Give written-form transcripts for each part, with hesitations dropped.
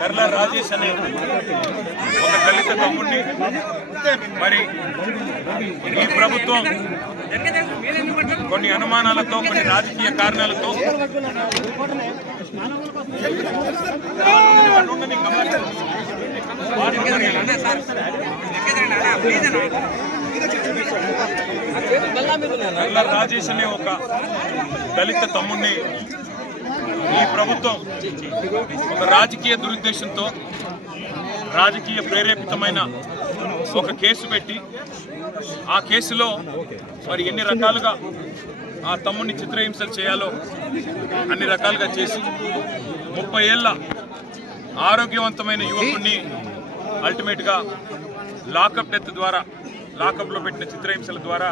కర్ల రాజేష్ అనే ఒక దళిత తమ్ముడిని మరి ఈ ప్రభుత్వం కొన్ని అనుమానాలతో కొన్ని రాజకీయ కారణాలతో కర్ల రాజేష్ అనే ఒక దళిత తమ్ముడిని ఈ ప్రభుత్వం ఒక రాజకీయ దురుద్దేశంతో రాజకీయ ప్రేరేపితమైన ఒక కేసు పెట్టి ఆ కేసులో మరి ఎన్ని రకాలుగా ఆ తమ్ముడిని చిత్రహింసలు చేయాలో అన్ని రకాలుగా చేసి 30 ఏళ్ల ఆరోగ్యవంతమైన యువకుడిని అల్టిమేట్గా లాకప్ డెత్ ద్వారా లాకప్లో పెట్టిన చిత్రహింసల ద్వారా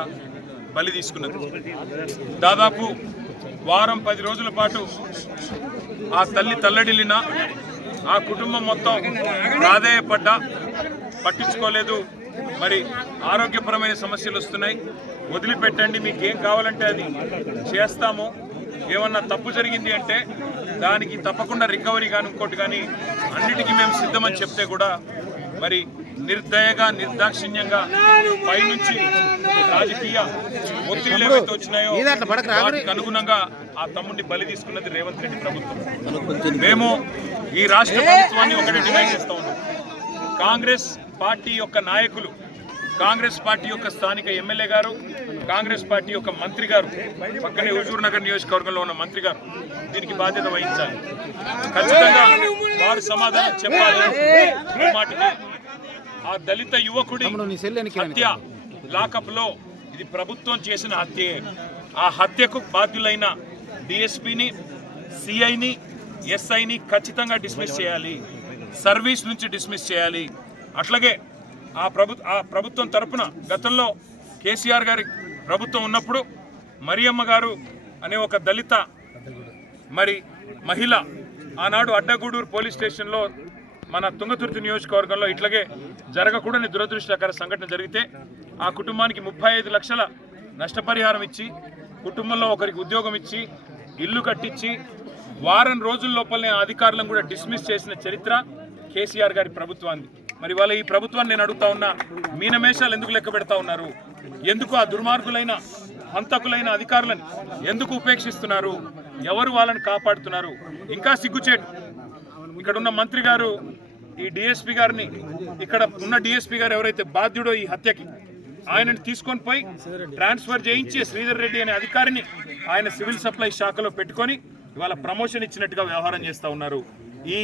బలి తీసుకున్నది. దాదాపు వారం 10 రోజుల పాటు ఆ తల్లి తల్లడిల్లిన ఆ కుటుంబం మొత్తం ప్రాధేయపడ్డా పట్టించుకోలేదు. మరి ఆరోగ్యపరమైన సమస్యలు వస్తున్నాయి, వదిలిపెట్టండి, మీకు ఏం కావాలంటే అది చేస్తాము, ఏమన్నా తప్పు జరిగింది అంటే దానికి తప్పకుండా రికవరీ కానీ ఇంకోటి కానీ అన్నిటికీ మేము సిద్ధమని చెప్తే కూడా మరి నిర్దయగా నిర్దాక్షిణ్యంగా పైనుంచి రాజకీయ ఒత్తిళ్లు ఏవైతే వచ్చినాయో వాటికి అనుగుణంగా ఆ తమ్ముడిని బలి తీసుకున్నది రేవంత్ రెడ్డి ప్రభుత్వం. మేము ఈ రాష్ట్ర ప్రభుత్వాన్ని ఒకటి డిమాండ్ చేస్తా ఉన్నాం. కాంగ్రెస్ పార్టీ యొక్క నాయకులు, కాంగ్రెస్ పార్టీ యొక్క స్థానిక ఎమ్మెల్యే గారు, కాంగ్రెస్ పార్టీ యొక్క మంత్రి గారు, పక్కనే హుజూర్ నగర్ నియోజకవర్గంలో ఉన్న మంత్రి గారు దీనికి బాధ్యత వహించాలి. ఖచ్చితంగా వారు సమాధానం చెప్పాలి. మాటికి ఆ దళిత యువకుడి హత్య లాకప్లో ఇది ప్రభుత్వం చేసిన హత్యే. ఆ హత్యకు బాధ్యులైన డిఎస్పీని, సిఐని, ఎస్ఐని ఖచ్చితంగా డిస్మిస్ చేయాలి, సర్వీస్ నుంచి డిస్మిస్ చేయాలి. అట్లాగే ఆ ప్రభుత్వం తరపున గతంలో కేసీఆర్ గారి ప్రభుత్వం ఉన్నప్పుడు మరియమ్మ గారు అనే ఒక దళిత మరి మహిళ ఆనాడు అడ్డగూడూరు పోలీస్ స్టేషన్లో మన తుంగతుర్తి నియోజకవర్గంలో ఇట్లాగే జరగకూడని దురదృష్టకర సంఘటన జరిగితే ఆ కుటుంబానికి 35 లక్షల నష్టపరిహారం ఇచ్చి, కుటుంబంలో ఒకరికి ఉద్యోగం ఇచ్చి, ఇల్లు కట్టించి వారం రోజుల లోపలనే అధికారులను కూడా డిస్మిస్ చేసిన చరిత్ర కేసీఆర్ గారి ప్రభుత్వాన్ని. మరి వాళ్ళ ఈ ప్రభుత్వాన్ని నేను అడుగుతా ఉన్నా, మీనమేషాలు ఎందుకు లెక్క పెడతా ఉన్నారు? ఎందుకు ఆ దుర్మార్గులైన హంతకులైన అధికారులను ఎందుకు ఉపేక్షిస్తున్నారు? ఎవరు వాళ్ళని కాపాడుతున్నారు? ఇంకా సిగ్గుచేటు, ఇక్కడ ఉన్న మంత్రి గారు ఈ డిఎస్పీ గారిని, ఇక్కడ ఉన్న డిఎస్పీ గారు ఎవరైతే బాధ్యుడో ఈ హత్యకి, ఆయనను తీసుకొని పోయి ట్రాన్స్ఫర్ చేయించి శ్రీధర్ రెడ్డి అనే అధికారిని ఆయన సివిల్ సప్లై శాఖలో పెట్టుకొని ఇవాళ ప్రమోషన్ ఇచ్చినట్టుగా వ్యవహారం చేస్తూ ఉన్నారు. ఈ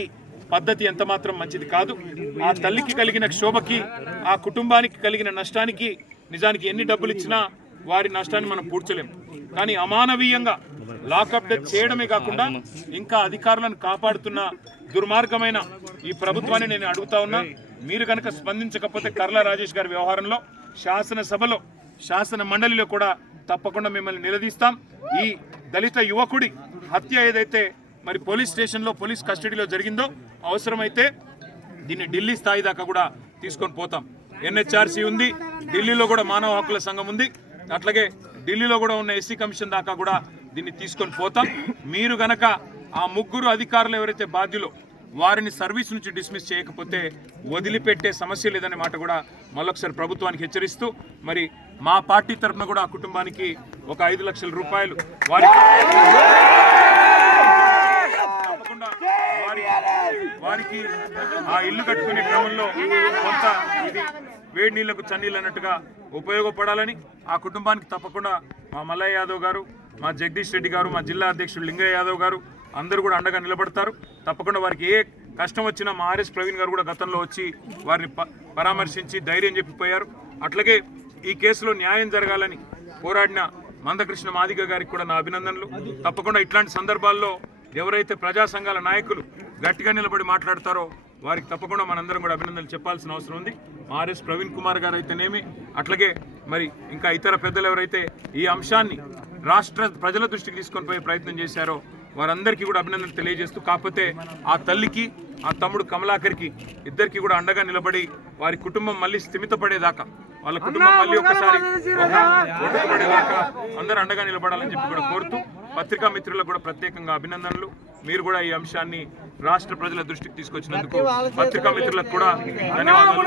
పద్ధతి ఎంత మాత్రం మంచిది కాదు. ఆ తల్లికి కలిగిన క్షోభకి, ఆ కుటుంబానికి కలిగిన నష్టానికి నిజానికి ఎన్ని డబ్బులు ఇచ్చినా వారి నష్టాన్ని మనం పూడ్చలేం. కానీ అమానవీయంగా లాకప్ డెత్ చేయడమే కాకుండా ఇంకా అధికారులను కాపాడుతున్న దుర్మార్గమైన ఈ ప్రభుత్వాన్ని నేను అడుగుతా ఉన్నా, మీరు కనుక స్పందించకపోతే కర్ల రాజేష్ గారి వ్యవహారంలో శాసనసభలో, శాసన మండలిలో కూడా తప్పకుండా మిమ్మల్ని నిలదీస్తాం. ఈ దళిత యువకుడి హత్య ఏదైతే మరి పోలీస్ స్టేషన్లో పోలీస్ కస్టడీలో జరిగిందో అవసరమైతే దీన్ని ఢిల్లీ స్థాయి దాకా కూడా తీసుకొని పోతాం. ఎన్హెచ్ఆర్సీ ఉంది, ఢిల్లీలో కూడా మానవ హక్కుల సంఘం ఉంది, అట్లాగే ఢిల్లీలో కూడా ఉన్న ఎస్సీ కమిషన్ దాకా కూడా దీన్ని తీసుకొని పోతాం. మీరు గనక ఆ ముగ్గురు అధికారులు ఎవరైతే బాధ్యులో వారిని సర్వీస్ నుంచి డిస్మిస్ చేయకపోతే వదిలిపెట్టే సమస్య లేదనే మాట కూడా మళ్ళొకసారి ప్రభుత్వానికి హెచ్చరిస్తూ, మరి మా పార్టీ తరఫున కూడా ఆ కుటుంబానికి ఒక 5 లక్షల రూపాయలు వారికి ఆ ఇల్లు కట్టుకునే క్రమంలో కొంత ఇది వేడి నీళ్లకు చన్నీళ్ళు అన్నట్టుగా ఉపయోగపడాలని ఆ కుటుంబానికి తప్పకుండా మా మల్లయ్య యాదవ్ గారు, మా జగదీష్ రెడ్డి గారు, మా జిల్లా అధ్యక్షుడు లింగయ్య యాదవ్ గారు అందరూ కూడా అండగా నిలబడతారు. తప్పకుండా వారికి ఏ కష్టం వచ్చినా మా ఆర్ఎస్ ప్రవీణ్ గారు కూడా గతంలో వచ్చి వారిని పరామర్శించి ధైర్యం చెప్పిపోయారు. అట్లాగే ఈ కేసులో న్యాయం జరగాలని పోరాడిన మందకృష్ణ మాదిగ గారికి కూడా నా అభినందనలు. తప్పకుండా ఇట్లాంటి సందర్భాల్లో ఎవరైతే ప్రజా సంఘాల నాయకులు గట్టిగా నిలబడి మాట్లాడతారో వారికి తప్పకుండా మనందరం కూడా అభినందనలు చెప్పాల్సిన అవసరం ఉంది. ఆర్ఎస్ ప్రవీణ్ కుమార్ గారు అయితేనేమి, అట్లాగే మరి ఇంకా ఇతర పెద్దలు ఎవరైతే ఈ అంశాన్ని రాష్ట్ర ప్రజల దృష్టికి తీసుకొని పోయే ప్రయత్నం చేశారో వారందరికీ కూడా అభినందనలు తెలియజేస్తూ, కాకపోతే ఆ తల్లికి ఆ తమ్ముడు కమలాకర్కి ఇద్దరికి కూడా అండగా నిలబడి వారి కుటుంబం మళ్ళీ స్థిమితపడేదాకా, వాళ్ళ కుటుంబం మళ్ళీ ఒకసారి ఒడ్డుపడేదాకా అందరూ అండగా నిలబడాలని చెప్పి కూడా కోరుతూ పత్రికా మిత్రులకు కూడా ప్రత్యేకంగా అభినందనలు. మీరు కూడా ఈ అంశాన్ని రాష్ట్ర ప్రజల దృష్టికి తీసుకొచ్చినందుకు పత్రికా మిత్రులకు కూడా ధన్యవాదాలు.